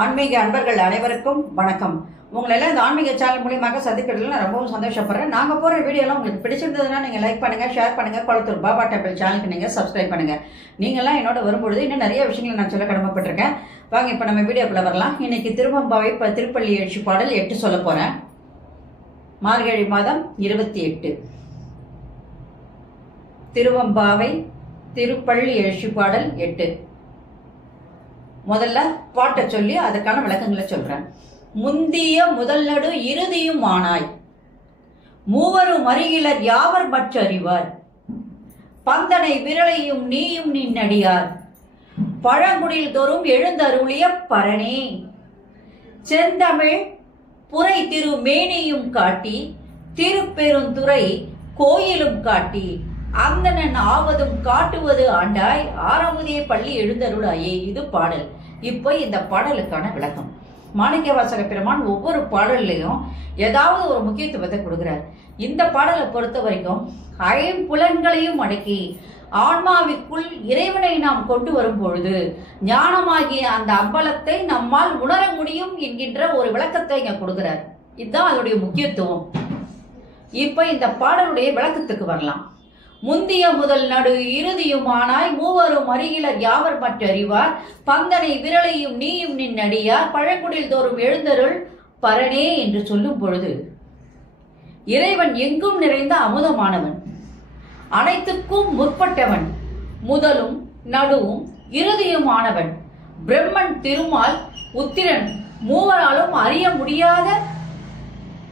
ஆன்மீக அன்பர்கள் அனைவருக்கும் வணக்கம். உங்களெல்லாம் இந்த ஆன்மீக சேனல் மூலியமாக சந்திக்கிறதுல நான் ரொம்பவும் சந்தோஷப்படுறேன். நாங்கள் போகிற வீடியோலாம் உங்களுக்கு பிடிச்சிருந்ததுன்னா நீங்கள் லைக் பண்ணுங்கள், ஷேர் பண்ணுங்கள். குளத்தூர் பாபா டெம்பிள் சேனலுக்கு நீங்கள் சப்ஸ்கிரைப் பண்ணுங்கள். நீங்கள்லாம் என்னோட வரும்பொழுது இன்னும் நிறைய விஷயங்களை நான் சொல்ல கடமைப்பட்டிருக்கேன். வாங்க இப்போ நம்ம வீடியோக்குள்ளே வரலாம். இன்னைக்கு திருவம்பாவை திருப்பள்ளி எழுச்சி பாடல் 8 சொல்ல போகிறேன். மார்கழி மாதம் 28 திருவம்பாவை திருப்பள்ளி எழுச்சி பாடல் 8. முதல்ல பாட்டை சொல்லி அதற்கான விளக்கங்களை சொல்றேன். முந்திய முதல் நடு இறுதியும் ஆனாய், மூவரும் அருகிலர் யாவர் மற்றறிவார், பந்தனை விரலையும் நீயும் நின்னடியார், பழங்குடில் தோறும் எழுந்தருளிய பரணே, செந்தமிழ் புரை திரு மேனியும் காட்டி, திருப்பெருந்துறை கோயிலும் காட்டி, அந்தணன் ஆவதும் காட்டுவது ஆண்டாய், ஆரமுதே பள்ளி எழுந்தருளாயே. இது பாடல். இப்போ இந்த பாடலுக்கான விளக்கம். மாணிக்கவாசக பெருமான் ஒவ்வொரு பாடல்லையும் ஏதாவது ஒரு முக்கியத்துவத்தை கொடுக்கிறார். இந்த பாடலை பொறுத்த வரைக்கும் ஐம்புலன்களையும் அடக்கி ஆன்மாவிற்குள் இறைவனை நாம் கொண்டு வரும் பொழுது ஞானமாகிய அந்த அம்பலத்தை நம்மால் உணர முடியும் என்கின்ற ஒரு விளக்கத்தை இங்க கொடுக்கிறார். இதுதான் அதனுடைய முக்கியத்துவம். இப்ப இந்த பாடலுடைய விளக்கத்துக்கு வரலாம். முந்திய முதல் நடு இறுதியுமானாய், மூவரும் அருகிலர் யாவர் மற்றறிவார், பந்தனை விரலையும் நீயும் நின்னடியார், பழங்குடில் தோறும் எழுந்தருள் பரணே என்று சொல்லும் பொழுது இறைவன் எங்கும் நிறைந்த அமுதமானவன், அனைத்துக்கும் முற்பட்டவன், முதலும் நடுவும் இறுதியுமானவன், பிரம்மன், திருமால், உத்திரன் மூவராலும் அறிய முடியாத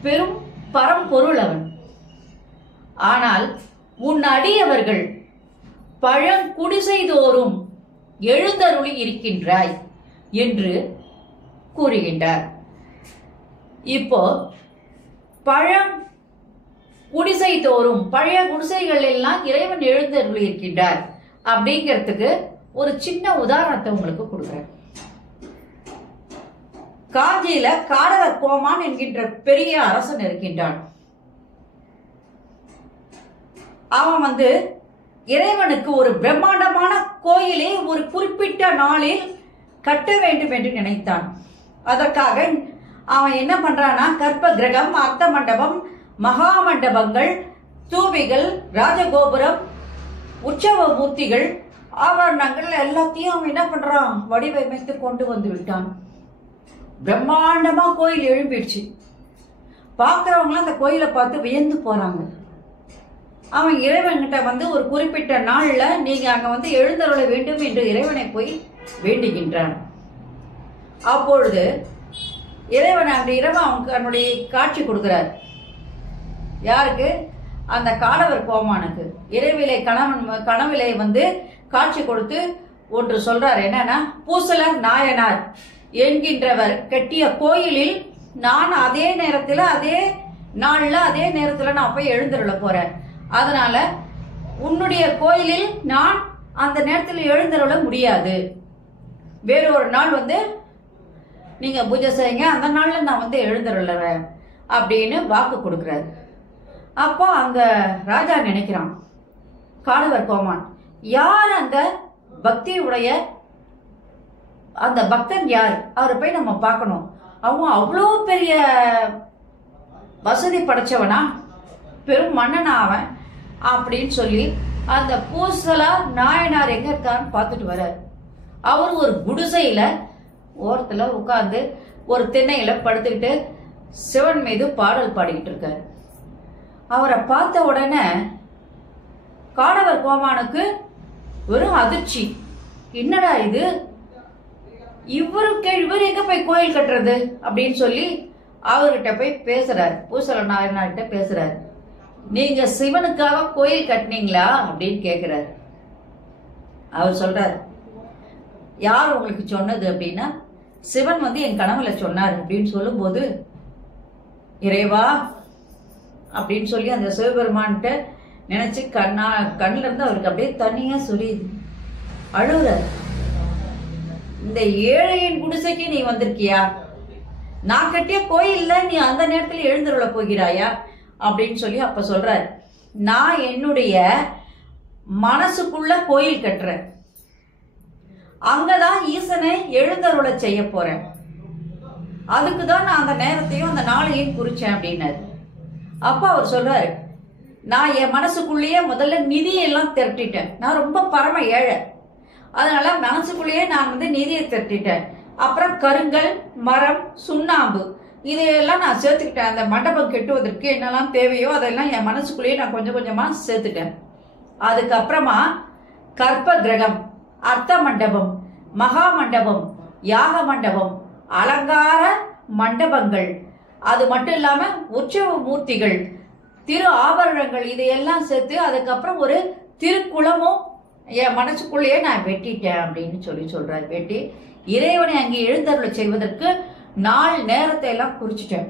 பெரும் பரம்பொருள் அவன். ஆனால் உன் அடியவர்கள் பழங்குடிசைதோறும் எழுந்தருளி இருக்கின்றாய் என்று கூறுகின்றார். இப்போ பழங்குடிசைதோறும் பழைய குடிசைகள் எல்லாம் இறைவன் எழுந்தருளி இருக்கின்றார் அப்படிங்கிறதுக்கு ஒரு சின்ன உதாரணத்தை உங்களுக்கு கொடுக்குறேன். காஞ்சியில காடவர் கோமான் என்கின்ற பெரிய அரசன் இருக்கின்றான். அவன் இறைவனுக்கு ஒரு பிரம்மாண்டமான கோயிலை ஒரு குறிப்பிட்ட நாளில் கட்ட வேண்டும் என்று நினைத்தான். அதற்காக அவன் என்ன பண்றானா, கற்ப கிரகம், அர்த்த மண்டபம், மகா மண்டபங்கள், தூபிகள், ராஜகோபுரம், உற்சவ மூர்த்திகள், ஆபரணங்கள் எல்லாத்தையும் அவன் என்ன பண்றான், வடிவமைத்து கொண்டு வந்து விட்டான். பிரம்மாண்டமா கோயில் எழும்பிடுச்சு. பாக்குறவங்களாம் அந்த கோயிலை பார்த்து வியந்து போறாங்க. அவன் இறைவன்கிட்ட ஒரு குறிப்பிட்ட நாள்ல நீங்க அங்க எழுந்தருள வேண்டும் என்று இறைவனை போய் வேண்டுகின்றான். அப்பொழுது இறைவன் அந்த இரவு அவனுக்கு அவனுடைய காட்சி கொடுக்கிறார். யாருக்கு? அந்த காடவர் கோமானுக்கு இரவிலே கனவிலே காட்சி கொடுத்து ஒன்று சொல்றார். என்னன்னா, பூசலர் நாயனார் என்கின்றவர் கட்டிய கோயிலில் நான் அதே நேரத்துல அதே நாள்ல அதே நேரத்துல நான் போய் எழுந்தருள போறேன். அதனால உன்னுடைய கோயிலில் நான் அந்த நேரத்தில் எழுந்தருள முடியாது. வேறு ஒரு நாள் நீங்க பூஜை செய்யுங்க, அந்த நாள்ல நான் எழுந்தருளறேன் அப்படின்னு வாக்கு கொடுக்கிறார். அப்போ அந்த ராஜா நினைக்கிறான், காடவர் கோமான் யார் அந்த பக்தியுடைய அந்த பக்தன் யார், அவரை போய் நம்ம பார்க்கணும். அவன் அவ்வளோ பெரிய வசதி படைச்சவனா, பெரும் மன்னனா அவன் அப்படின்னு சொல்லி அந்த பூசலார் நாயனார் எங்க இருக்கான்னு பார்த்துட்டு வர்றார். அவர் ஒரு குடிசையில ஓரத்துல உட்கார்ந்து ஒரு திண்ணையில படுத்துக்கிட்டு சிவன் மீது பாடல் பாடிக்கிட்டு இருக்காரு. அவரை பார்த்த உடனே காடவர் கோமானுக்கு ஒரு அதிர்ச்சி. என்னடா இது, இவர் எங்க போய் கோயில் கட்டுறது அப்படின்னு சொல்லி அவர்கிட்ட போய் பேசுறாரு. பூசல நாயனார்கிட்ட பேசுறாரு. நீங்க சிவனுக்காக கோயில் கட்டினீங்களா அப்படின்னு கேக்குறாரு. அவர் சொல்றாரு, யார் உங்களுக்கு சொன்னது அப்படின்னா, சிவன் என் கனவுல சொன்னார் அப்படின்னு சொல்லும் போது, இறைவா அப்படின்னு சொல்லி அந்த சிவபெருமான்கிட்ட நினைச்சு கண்ணுல இருந்து அவருக்கு அப்படியே தனியா சொல்லிது. அழுகுறார். இந்த ஏழையின் குடிசைக்கு நீ வந்திருக்கியா? நான் கட்டிய கோயில்ல நீ அந்த நேரத்தில் எழுந்தருள போகிறாயா அப்படின்னு சொல்லி அப்ப சொல்றாரு, நான் என்னுடைய மனசுக்குள்ள கோயில் கட்டுறேன், அங்கதான் ஈசனை எழுந்தருளை செய்ய போறேன். அதுக்கு தான் நான் அந்த நேரத்தையும் அந்த நாளையும் குறிச்சேன் அப்படின்னாரு. அப்போ அவர் சொல்றாரு, நான் என் மனசுக்குள்ளேயே முதல்ல நிதியெல்லாம் திரட்டிட்டேன். நான் ரொம்ப பரம ஏழை, அதனால மனசுக்குள்ளேயே நான் வந்து நிதியை திரட்டிட்டேன். அப்புறம் கருங்கல், மரம், சுண்ணாம்பு இதையெல்லாம் நான் சேர்த்துக்கிட்டேன். அந்த மண்டபம் கெட்டுவதற்கு என்னெல்லாம் தேவையோ அதெல்லாம் என் மனசுக்குள்ளேயே நான் கொஞ்சம் கொஞ்சமா சேர்த்துட்டேன். அதுக்கப்புறமா கற்ப கிரகம், அர்த்த மண்டபம், மகா மண்டபம், யாக மண்டபம், அலங்கார மண்டபங்கள், அது மட்டும் இல்லாம உற்சவ மூர்த்திகள், திரு ஆபரணங்கள் இதையெல்லாம் சேர்த்து அதுக்கப்புறம் ஒரு திருக்குளமும் என் மனசுக்குள்ளேயே நான் வெட்டிட்டேன் அப்படின்னு சொல்றாரு. வெட்டி இறைவனை அங்கே எழுந்தருளை செய்வதற்கு நாள் நேரத்தை எல்லாம் குறிச்சிட்டேன்.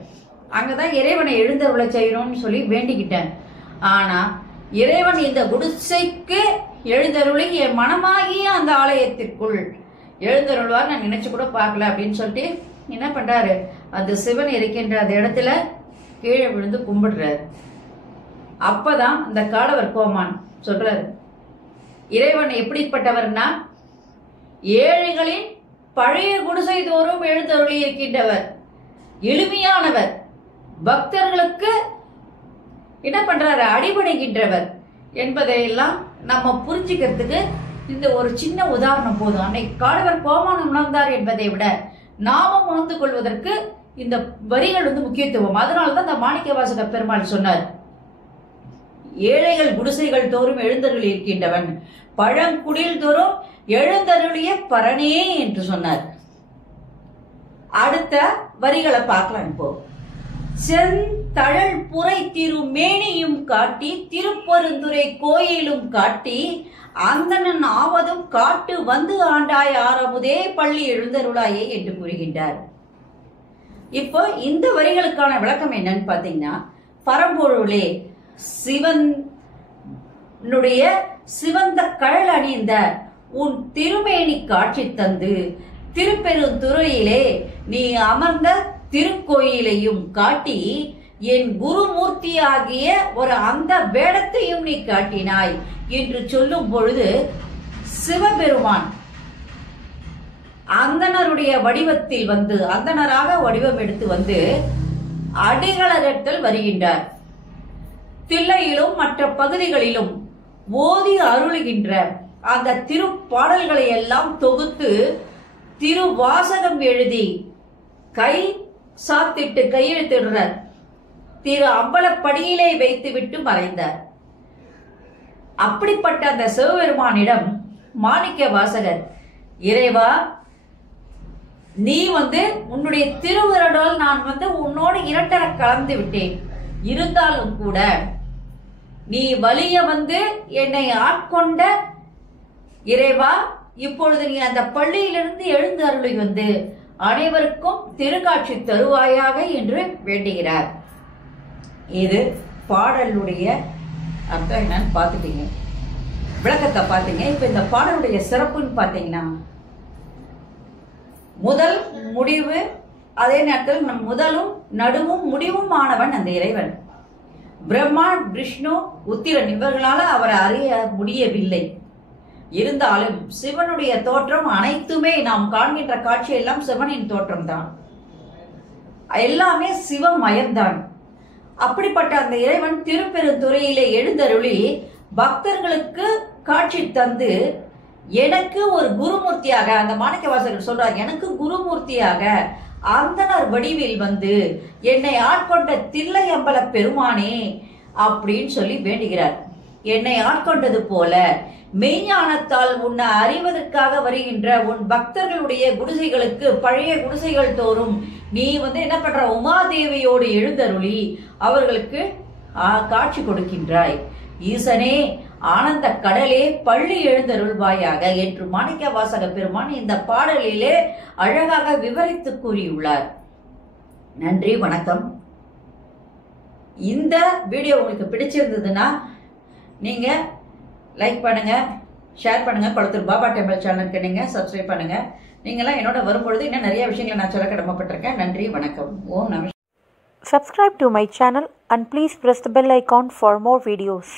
அங்கதான் இறைவனை எழுந்தருளை செய்யணும்னு சொல்லி வேண்டிக்கிட்டேன். ஆனா இறைவன் இந்த குடிசைக்கு எழுந்தருளை என் மனமாகிய அந்த ஆலயத்திற்குள் எழுந்தருள்வார் நான் நினைச்சு கூட பார்க்கல அப்படின்னு சொல்லிட்டு என்ன பண்றாரு, அந்த சிவன் இருக்கின்ற அந்த இடத்துல கீழே விழுந்து கும்பிடுறாரு. அப்பதான் அந்த காடவர் கோமான் சொல்றாரு, இறைவன் எப்படிப்பட்டவர்னா ஏழைகளின் பழைய குடிசை தோறும் எழுந்தருளி இருக்கின்றவர், எளிமையானவர், பக்தர்களுக்கு என்ன பண்றாரு, அடிபணிகின்றவர் என்பதையெல்லாம் நம்ம புரிஞ்சுக்கிறதுக்கு இந்த ஒரு சின்ன உதாரணம் போதும். அன்னைக்கு காடவர் கோமான் உணர்ந்தார் என்பதை விட நாமும் உணர்ந்து கொள்வதற்கு இந்த வரிகள் வந்து முக்கியத்துவம். அதனால்தான் இந்த மாணிக்கவாசக பெருமாள் சொன்னார், ஏழைகள் குடிசைகள் தோறும் எழுந்தருளி இருக்கின்றவன், பழங்குடில் தோறும் எழுந்தருளிய பரணே என்று சொன்னார். அடுத்த வரிகளை பார்க்கலாம். இப்போ செந்தழல் புரை திருமேனியும் காட்டி திருப்பெருந்துறை கோயிலும் காட்டி அந்தணன் ஆவதும் காட்டு வந்து ஆண்டாய் ஆரமுதே பள்ளி எழுந்தருளாயே என்று கூறுகின்றார். இப்போ இந்த வரிகளுக்கான விளக்கம் என்னன்னு பாத்தீங்கன்னா, பரம்பொருளே சிவனுடைய சிவந்த கழல் அணிந்த உன் திருமேனி காட்சி தந்து திருப்பெருந்துறையிலே நீ அமர்ந்த திருக்கோயிலையும் காட்டி என் குருமூர்த்தியாகிய ஒரு அந்த வேடத்தையும் நீ காட்டினாய் என்று சொல்லும் பொழுது சிவபெருமான் அந்தணருடைய வடிவத்தில் வந்து அந்தணராக வடிவம் எடுத்து வந்து அடிகளகத்தில் வருகின்றார். தில்லையிலும் மற்ற பகுதிகளிலும் ஓதி அருளுகின்ற அந்த திருப்பாடல்களை எல்லாம் தொகுத்து திருவாசகம் எழுதி கை சாத்திட்டு கையெழுத்திடுறார். திரு அம்பலப்படியிலே வைத்துவிட்டு மறைந்தார். அப்படிப்பட்ட அந்த சிவபெருமானிடம் மாணிக்க வாசகர், இறைவா நீ வந்து உன்னுடைய திருவிரலால் நான் வந்து உன்னோடு இரண்டர கலந்து விட்டேன், இருந்தாலும் கூட நீ வலிய வந்து என்னை ஆட்கொண்ட இறைவா, இப்பொழுது நீ அந்த பள்ளியிலிருந்து எழுந்து அருளி வந்து அனைவருக்கும் திருக்காட்சி தருவாயாக என்று வேண்டுகிறார். இது பாடலுடைய அர்த்தம் என்னன்னு பார்த்துட்டீங்க, விளக்கத்தை பார்த்தீங்க. இப்ப இந்த பாடலுடைய சிறப்புன்னு பார்த்தீங்கன்னா, முதல் முடிவு, அதே நேரத்தில் நம் முதலும் நடுவும் முடிவும் ஆனவன் அந்த இறைவன். பிரம்மா, விஷ்ணு, உத்திரன் இவர்களால அவரை அறிய முடியவில்லை. இருந்தாலும் சிவனுடைய தோற்றம் அனைத்துமே நாம் காண்கின்ற காட்சி எல்லாம் சிவனின் தோற்றம் தான், எல்லாமே சிவமயம்தான். அப்படிப்பட்ட அந்த இறைவன் திருப்பெருந்துறையிலே எழுந்தருளி பக்தர்களுக்கு காட்சி தந்து எனக்கு ஒரு குருமூர்த்தியாக, அந்த மாணிக்கவாசகர் சொல்றார், எனக்கு குருமூர்த்தியாக அந்தனர் வடிவில் வந்து என்னை ஆட்கொண்ட தில்லை அம்பல பெருமானே அப்படின்னு சொல்லி வேண்டுகிறார். என்னை ஆட்கொண்டது போல மெய்ஞானத்தால் உன்னை அறிவதற்காக வருகின்ற உன் பக்தர்களுடைய குடிசைகளுக்கு, பழைய குடிசைகள் தோறும் நீ வந்து என்ன பண்ற, உமாதேவியோடு எழுந்தருளி அவர்களுக்கு காட்சி கொடுக்கின்றாய். ஈசனே, ஆனந்த கடலே, பள்ளி எழுந்தருள்வாயாக என்று மாணிக்க வாசக பெருமான் இந்த பாடலிலே அழகாக விவரித்து கூறியுள்ளார். நன்றி, வணக்கம். இந்த வீடியோ உங்களுக்கு பிடிச்சிருந்ததுன்னா நீங்க லைக் பண்ணுங்க, ஷேர் பண்ணுங்க, கொளத்தூர் பாபா டெம்பிள் சேனலுக்கு நீங்க சப்ஸ்கிரைப் பண்ணுங்க. நீங்களாம் என்னோட வரும்பொழுது இன்னும் நிறைய விஷயங்களை நான் சொல்ல கடமைப்பட்டிருக்கேன். நன்றி, வணக்கம். ஓம் நம. Subscribe to my channel and please press the bell icon for more videos.